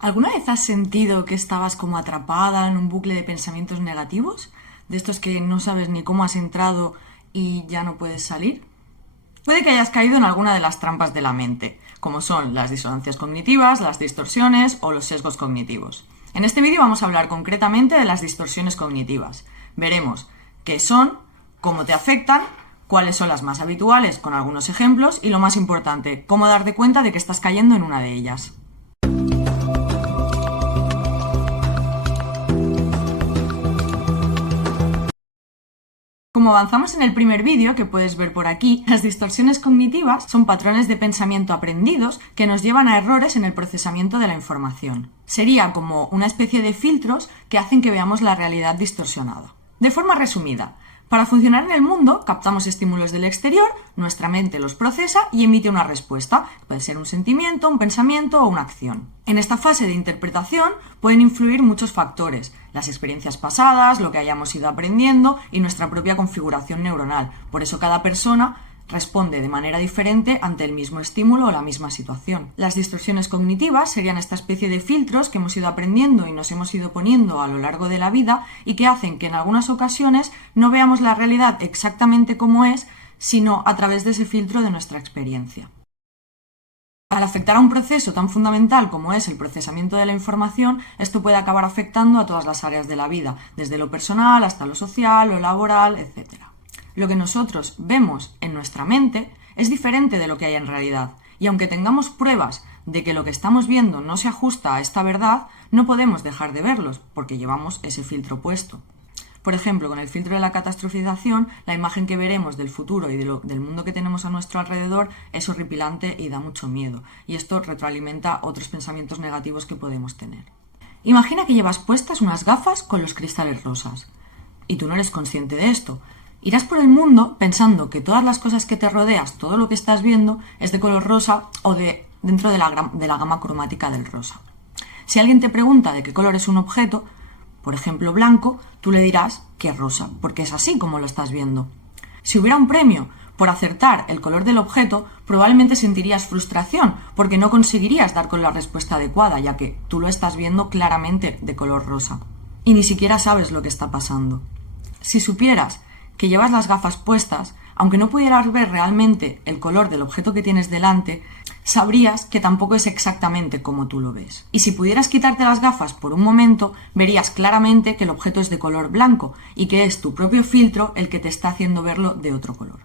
¿Alguna vez has sentido que estabas como atrapada en un bucle de pensamientos negativos? De estos que no sabes ni cómo has entrado y ya no puedes salir. Puede que hayas caído en alguna de las trampas de la mente, como son las disonancias cognitivas, las distorsiones o los sesgos cognitivos. En este vídeo vamos a hablar concretamente de las distorsiones cognitivas. Veremos qué son, cómo te afectan, cuáles son las más habituales con algunos ejemplos y, lo más importante, cómo darte cuenta de que estás cayendo en una de ellas. Como avanzamos en el primer vídeo, que puedes ver por aquí, las distorsiones cognitivas son patrones de pensamiento aprendidos que nos llevan a errores en el procesamiento de la información. Sería como una especie de filtros que hacen que veamos la realidad distorsionada. De forma resumida, para funcionar en el mundo, captamos estímulos del exterior, nuestra mente los procesa y emite una respuesta. Puede ser un sentimiento, un pensamiento o una acción. En esta fase de interpretación pueden influir muchos factores: las experiencias pasadas, lo que hayamos ido aprendiendo y nuestra propia configuración neuronal. Por eso cada persona responde de manera diferente ante el mismo estímulo o la misma situación. Las distorsiones cognitivas serían esta especie de filtros que hemos ido aprendiendo y nos hemos ido poniendo a lo largo de la vida y que hacen que en algunas ocasiones no veamos la realidad exactamente como es, sino a través de ese filtro de nuestra experiencia. Al afectar a un proceso tan fundamental como es el procesamiento de la información, esto puede acabar afectando a todas las áreas de la vida, desde lo personal hasta lo social, lo laboral, etc. Lo que nosotros vemos en nuestra mente es diferente de lo que hay en realidad, y aunque tengamos pruebas de que lo que estamos viendo no se ajusta a esta verdad, no podemos dejar de verlos, porque llevamos ese filtro puesto. Por ejemplo, con el filtro de la catastrofización, la imagen que veremos del futuro y del mundo que tenemos a nuestro alrededor es horripilante y da mucho miedo, y esto retroalimenta otros pensamientos negativos que podemos tener. Imagina que llevas puestas unas gafas con los cristales rosas, y tú no eres consciente de esto. Irás por el mundo pensando que todas las cosas que te rodeas, todo lo que estás viendo, es de color rosa o dentro de la gama cromática del rosa. Si alguien te pregunta de qué color es un objeto, por ejemplo blanco, tú le dirás que es rosa, porque es así como lo estás viendo. Si hubiera un premio por acertar el color del objeto, probablemente sentirías frustración, porque no conseguirías dar con la respuesta adecuada, ya que tú lo estás viendo claramente de color rosa. Y ni siquiera sabes lo que está pasando. Si supieras que llevas las gafas puestas, aunque no pudieras ver realmente el color del objeto que tienes delante, sabrías que tampoco es exactamente como tú lo ves. Y si pudieras quitarte las gafas por un momento, verías claramente que el objeto es de color blanco y que es tu propio filtro el que te está haciendo verlo de otro color.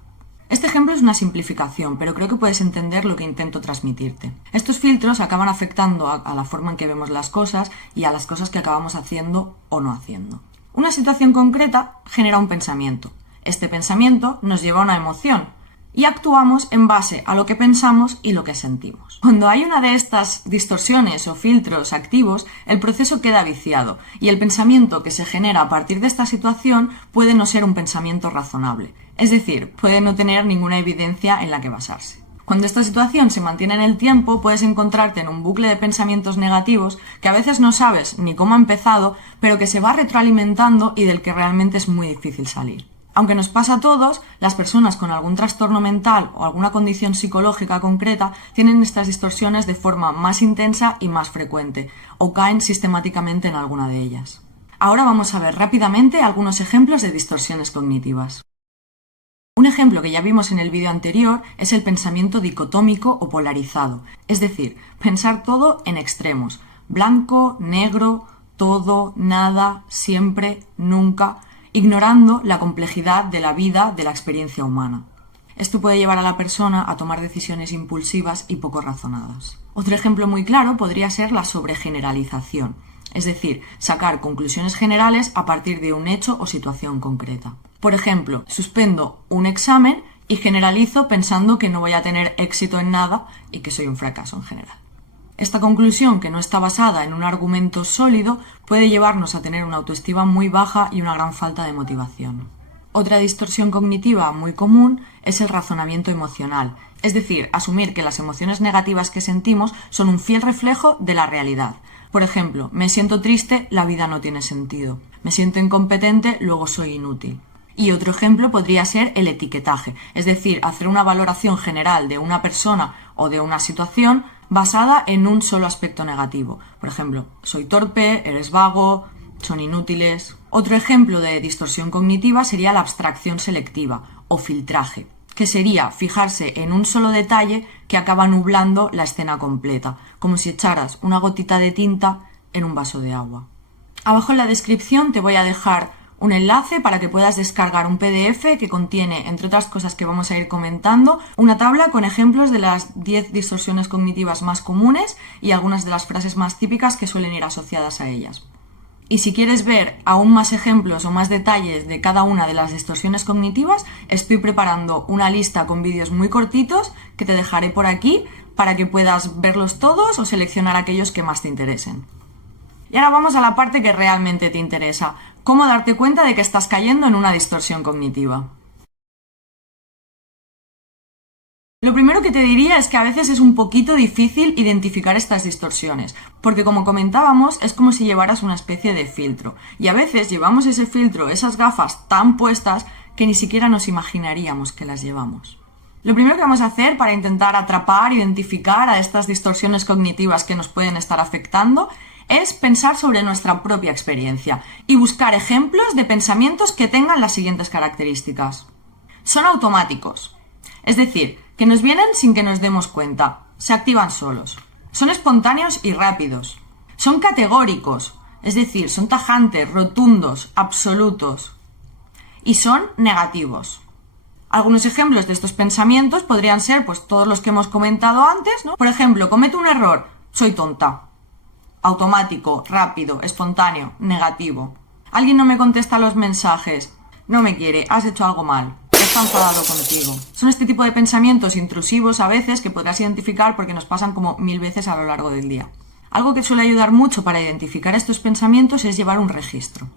Este ejemplo es una simplificación, pero creo que puedes entender lo que intento transmitirte. Estos filtros acaban afectando a la forma en que vemos las cosas y a las cosas que acabamos haciendo o no haciendo. Una situación concreta genera un pensamiento. Este pensamiento nos lleva a una emoción y actuamos en base a lo que pensamos y lo que sentimos. Cuando hay una de estas distorsiones o filtros activos, el proceso queda viciado y el pensamiento que se genera a partir de esta situación puede no ser un pensamiento razonable, es decir, puede no tener ninguna evidencia en la que basarse. Cuando esta situación se mantiene en el tiempo, puedes encontrarte en un bucle de pensamientos negativos que a veces no sabes ni cómo ha empezado, pero que se va retroalimentando y del que realmente es muy difícil salir. Aunque nos pasa a todos, las personas con algún trastorno mental o alguna condición psicológica concreta tienen estas distorsiones de forma más intensa y más frecuente, o caen sistemáticamente en alguna de ellas. Ahora vamos a ver rápidamente algunos ejemplos de distorsiones cognitivas. Un ejemplo que ya vimos en el vídeo anterior es el pensamiento dicotómico o polarizado, es decir, pensar todo en extremos: blanco, negro, todo, nada, siempre, nunca, ignorando la complejidad de la vida, de la experiencia humana. Esto puede llevar a la persona a tomar decisiones impulsivas y poco razonadas. Otro ejemplo muy claro podría ser la sobregeneralización, es decir, sacar conclusiones generales a partir de un hecho o situación concreta. Por ejemplo, suspendo un examen y generalizo pensando que no voy a tener éxito en nada y que soy un fracaso en general. Esta conclusión, que no está basada en un argumento sólido, puede llevarnos a tener una autoestima muy baja y una gran falta de motivación. Otra distorsión cognitiva muy común es el razonamiento emocional, es decir, asumir que las emociones negativas que sentimos son un fiel reflejo de la realidad. Por ejemplo, me siento triste, la vida no tiene sentido. Me siento incompetente, luego soy inútil. Y otro ejemplo podría ser el etiquetaje, es decir, hacer una valoración general de una persona o de una situación basada en un solo aspecto negativo. Por ejemplo, soy torpe, eres vago, son inútiles. Otro ejemplo de distorsión cognitiva sería la abstracción selectiva o filtraje, que sería fijarse en un solo detalle que acaba nublando la escena completa, como si echaras una gotita de tinta en un vaso de agua. Abajo en la descripción te voy a dejar un enlace para que puedas descargar un PDF que contiene, entre otras cosas que vamos a ir comentando, una tabla con ejemplos de las 10 distorsiones cognitivas más comunes y algunas de las frases más típicas que suelen ir asociadas a ellas. Y si quieres ver aún más ejemplos o más detalles de cada una de las distorsiones cognitivas, estoy preparando una lista con vídeos muy cortitos que te dejaré por aquí para que puedas verlos todos o seleccionar aquellos que más te interesen. Y ahora vamos a la parte que realmente te interesa, cómo darte cuenta de que estás cayendo en una distorsión cognitiva. Lo primero que te diría es que a veces es un poquito difícil identificar estas distorsiones, porque como comentábamos es como si llevaras una especie de filtro, y a veces llevamos ese filtro, esas gafas tan puestas que ni siquiera nos imaginaríamos que las llevamos. Lo primero que vamos a hacer para intentar atrapar, identificar a estas distorsiones cognitivas que nos pueden estar afectando es pensar sobre nuestra propia experiencia y buscar ejemplos de pensamientos que tengan las siguientes características. Son automáticos, es decir, que nos vienen sin que nos demos cuenta, se activan solos. Son espontáneos y rápidos. Son categóricos, es decir, son tajantes, rotundos, absolutos. Y son negativos. Algunos ejemplos de estos pensamientos podrían ser pues todos los que hemos comentado antes, ¿no? Por ejemplo, cometo un error, soy tonta. Automático, rápido, espontáneo, negativo. Alguien no me contesta los mensajes, no me quiere, has hecho algo mal, está enfadado contigo. Son este tipo de pensamientos intrusivos a veces que podrás identificar porque nos pasan como 1000 veces a lo largo del día. Algo que suele ayudar mucho para identificar estos pensamientos es llevar un registro.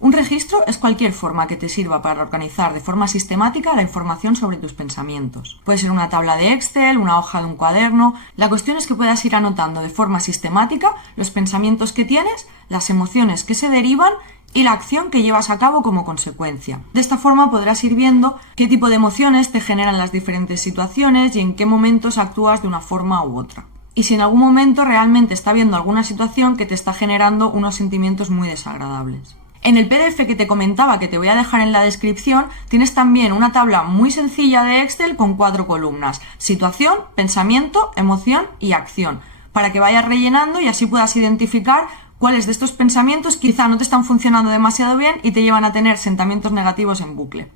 Un registro es cualquier forma que te sirva para organizar de forma sistemática la información sobre tus pensamientos. Puede ser una tabla de Excel, una hoja de un cuaderno. La cuestión es que puedas ir anotando de forma sistemática los pensamientos que tienes, las emociones que se derivan y la acción que llevas a cabo como consecuencia. De esta forma podrás ir viendo qué tipo de emociones te generan las diferentes situaciones y en qué momentos actúas de una forma u otra. Y si en algún momento realmente está habiendo alguna situación que te está generando unos sentimientos muy desagradables. En el PDF que te comentaba que te voy a dejar en la descripción, tienes también una tabla muy sencilla de Excel con 4 columnas: situación, pensamiento, emoción y acción, para que vayas rellenando y así puedas identificar cuáles de estos pensamientos quizá no te están funcionando demasiado bien y te llevan a tener sentimientos negativos en bucle.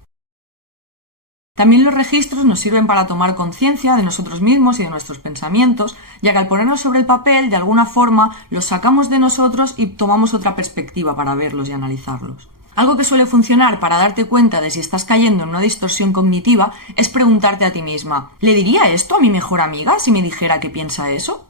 También los registros nos sirven para tomar conciencia de nosotros mismos y de nuestros pensamientos, ya que al ponerlos sobre el papel, de alguna forma, los sacamos de nosotros y tomamos otra perspectiva para verlos y analizarlos. Algo que suele funcionar para darte cuenta de si estás cayendo en una distorsión cognitiva es preguntarte a ti misma: ¿le diría esto a mi mejor amiga si me dijera que piensa eso?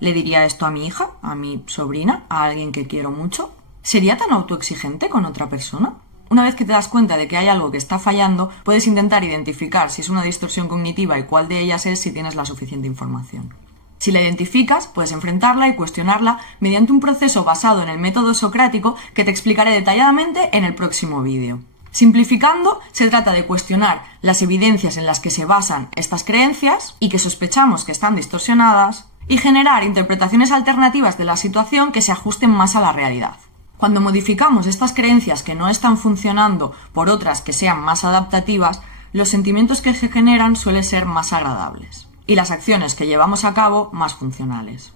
¿Le diría esto a mi hija, a mi sobrina, a alguien que quiero mucho? ¿Sería tan autoexigente con otra persona? Una vez que te das cuenta de que hay algo que está fallando, puedes intentar identificar si es una distorsión cognitiva y cuál de ellas es si tienes la suficiente información. Si la identificas, puedes enfrentarla y cuestionarla mediante un proceso basado en el método socrático que te explicaré detalladamente en el próximo vídeo. Simplificando, se trata de cuestionar las evidencias en las que se basan estas creencias y que sospechamos que están distorsionadas y generar interpretaciones alternativas de la situación que se ajusten más a la realidad. Cuando modificamos estas creencias que no están funcionando por otras que sean más adaptativas, los sentimientos que se generan suelen ser más agradables y las acciones que llevamos a cabo más funcionales.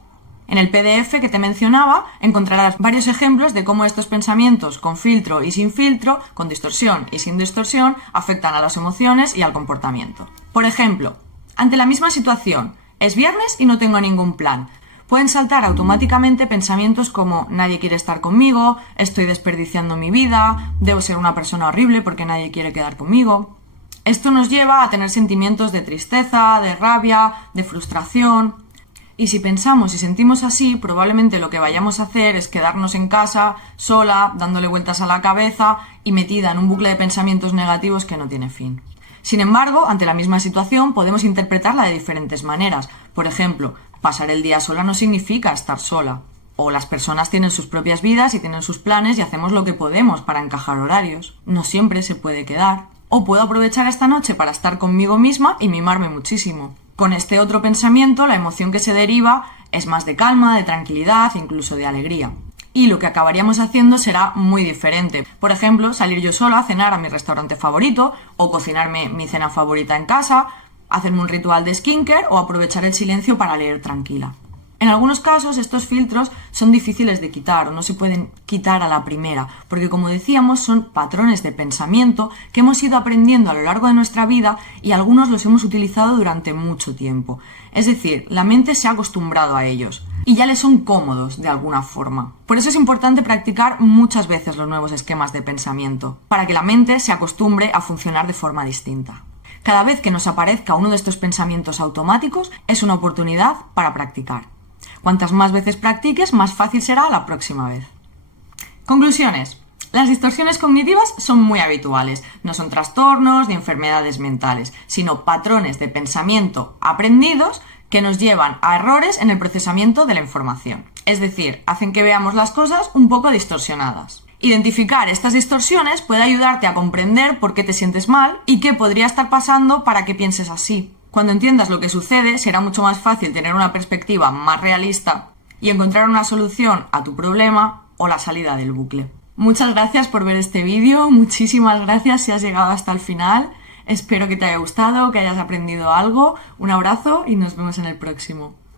En el PDF que te mencionaba encontrarás varios ejemplos de cómo estos pensamientos con filtro y sin filtro, con distorsión y sin distorsión, afectan a las emociones y al comportamiento. Por ejemplo, ante la misma situación, es viernes y no tengo ningún plan. Pueden saltar automáticamente pensamientos como: nadie quiere estar conmigo, estoy desperdiciando mi vida, debo ser una persona horrible porque nadie quiere quedar conmigo. Esto nos lleva a tener sentimientos de tristeza, de rabia, de frustración. Y si pensamos y sentimos así, probablemente lo que vayamos a hacer es quedarnos en casa, sola, dándole vueltas a la cabeza y metida en un bucle de pensamientos negativos que no tiene fin. Sin embargo, ante la misma situación podemos interpretarla de diferentes maneras. Por ejemplo, pasar el día sola no significa estar sola. O las personas tienen sus propias vidas y tienen sus planes y hacemos lo que podemos para encajar horarios. No siempre se puede quedar. O puedo aprovechar esta noche para estar conmigo misma y mimarme muchísimo. Con este otro pensamiento, la emoción que se deriva es más de calma, de tranquilidad, incluso de alegría. Y lo que acabaríamos haciendo será muy diferente. Por ejemplo, salir yo sola a cenar a mi restaurante favorito, o cocinarme mi cena favorita en casa, hacerme un ritual de skincare o aprovechar el silencio para leer tranquila. En algunos casos estos filtros son difíciles de quitar o no se pueden quitar a la primera, porque como decíamos son patrones de pensamiento que hemos ido aprendiendo a lo largo de nuestra vida y algunos los hemos utilizado durante mucho tiempo. Es decir, la mente se ha acostumbrado a ellos y ya le son cómodos de alguna forma. Por eso es importante practicar muchas veces los nuevos esquemas de pensamiento, para que la mente se acostumbre a funcionar de forma distinta. Cada vez que nos aparezca uno de estos pensamientos automáticos es una oportunidad para practicar. Cuantas más veces practiques, más fácil será la próxima vez. Conclusiones. Las distorsiones cognitivas son muy habituales. No son trastornos ni enfermedades mentales, sino patrones de pensamiento aprendidos que nos llevan a errores en el procesamiento de la información. Es decir, hacen que veamos las cosas un poco distorsionadas. Identificar estas distorsiones puede ayudarte a comprender por qué te sientes mal y qué podría estar pasando para que pienses así. Cuando entiendas lo que sucede, será mucho más fácil tener una perspectiva más realista y encontrar una solución a tu problema o la salida del bucle. Muchas gracias por ver este vídeo, muchísimas gracias si has llegado hasta el final. Espero que te haya gustado, que hayas aprendido algo. Un abrazo y nos vemos en el próximo.